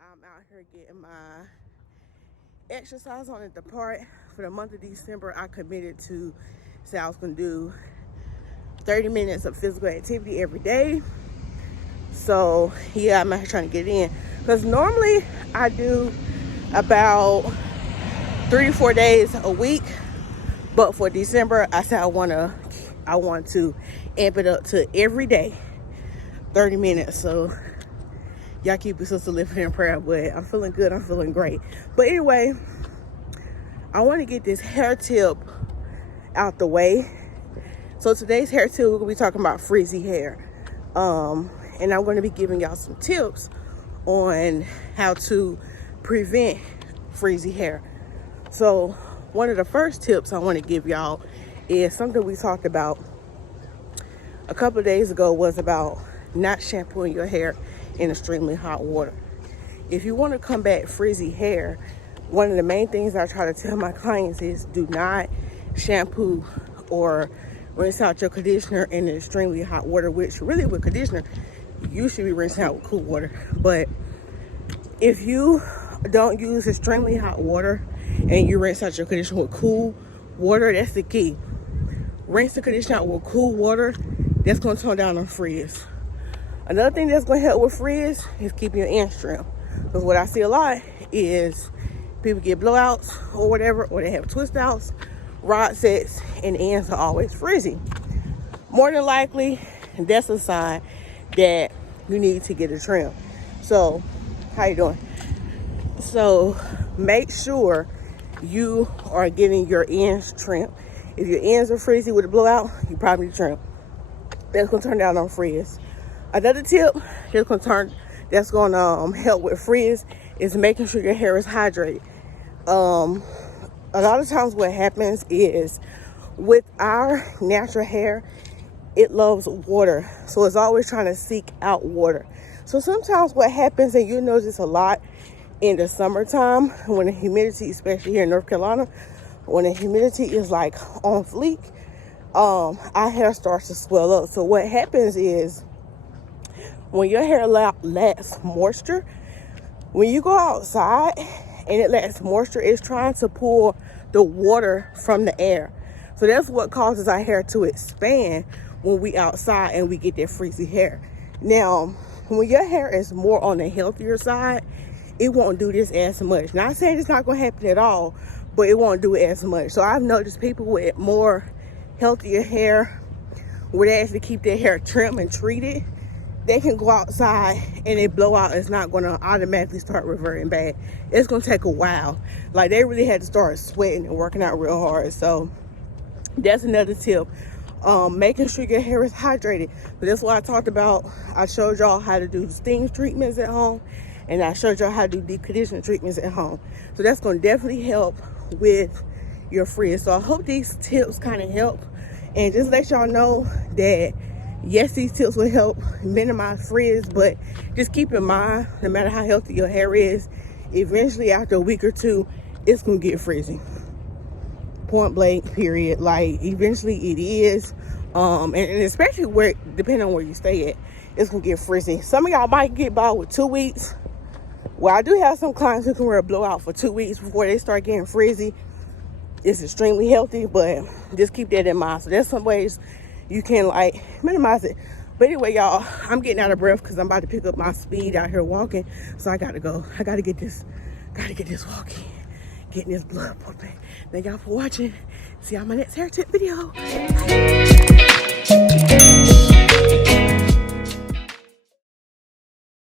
I'm out here getting my exercise on at the park. For the month of December, I committed to say I was gonna do 30 minutes of physical activity every day. So yeah, I'm out here trying to get in. Because normally I do about 3 to 4 days a week. But for December, I said I want to amp it up to every day, 30 minutes. So y'all keep your sister lifted in prayer, but I'm feeling good. I'm feeling great. But anyway, I want to get this hair tip out the way. So today's hair tip, we're going to be talking about frizzy hair. And I'm going to be giving y'all some tips on how to prevent frizzy hair. So one of the first tips I want to give y'all is something we talked about a couple of days ago, was about not shampooing your hair in extremely hot water. If you want to combat frizzy hair, one of the main things I try to tell my clients is do not shampoo or rinse out your conditioner in extremely hot water, which really with conditioner, you should be rinsing out with cool water. But if you don't use extremely hot water and you rinse out your conditioner with cool water, that's the key. Rinse the conditioner out with cool water. That's going to tone down on frizz. Another thing that's going to help with frizz is keeping your ends trim. Because what I see a lot is people get blowouts or whatever, or they have twist outs, rod sets, and ends are always frizzy. More than likely, that's a sign that you need to get a trim. So, how you doing? So, make sure you are getting your ends trimmed. If your ends are frizzy with a blowout, you probably need to trim. That's gonna turn down on frizz. Another tip that's gonna help with frizz is making sure your hair is hydrated. A lot of times what happens is with our natural hair, it loves water, so it's always trying to seek out water. So sometimes what happens, and you know this a lot in the summertime, when the humidity, especially here in North Carolina, when the humidity is like on fleek, our hair starts to swell up. So what happens is when your hair lacks moisture, when you go outside and it lacks moisture, it's trying to pull the water from the air. So that's what causes our hair to expand when we outside and we get that frizzy hair. Now, when your hair is more on the healthier side, it won't do this as much. Not saying it's not going to happen at all, but it won't do it as much. So I've noticed people with more healthier hair, where they actually keep their hair trimmed and treated, they can go outside and a blowout is not going to automatically start reverting back. It's going to take a while. Like, they really had to start sweating and working out real hard. So that's another tip. Making sure your hair is hydrated. But that's what I talked about. I showed y'all how to do steam treatments at home, and I showed y'all how to do deep conditioning treatments at home. So that's going to definitely help with your frizz. So I hope these tips kind of help, and just let y'all know that yes, these tips will help minimize frizz, but just keep in mind, no matter how healthy your hair is, eventually after a week or two, it's gonna get frizzy. Point blank, period. Like, eventually it is, and especially where, depending on where you stay at, it's gonna get frizzy. Some of y'all might get by with 2 weeks. Well, I do have some clients who can wear a blowout for 2 weeks before they start getting frizzy. It's extremely healthy, but just keep that in mind. So there's some ways you can like minimize it. But anyway, y'all, I'm getting out of breath because I'm about to pick up my speed out here walking. So I gotta go. I gotta get this walking, getting this blood pumping. Thank y'all for watching. See y'all in my next hair tip video.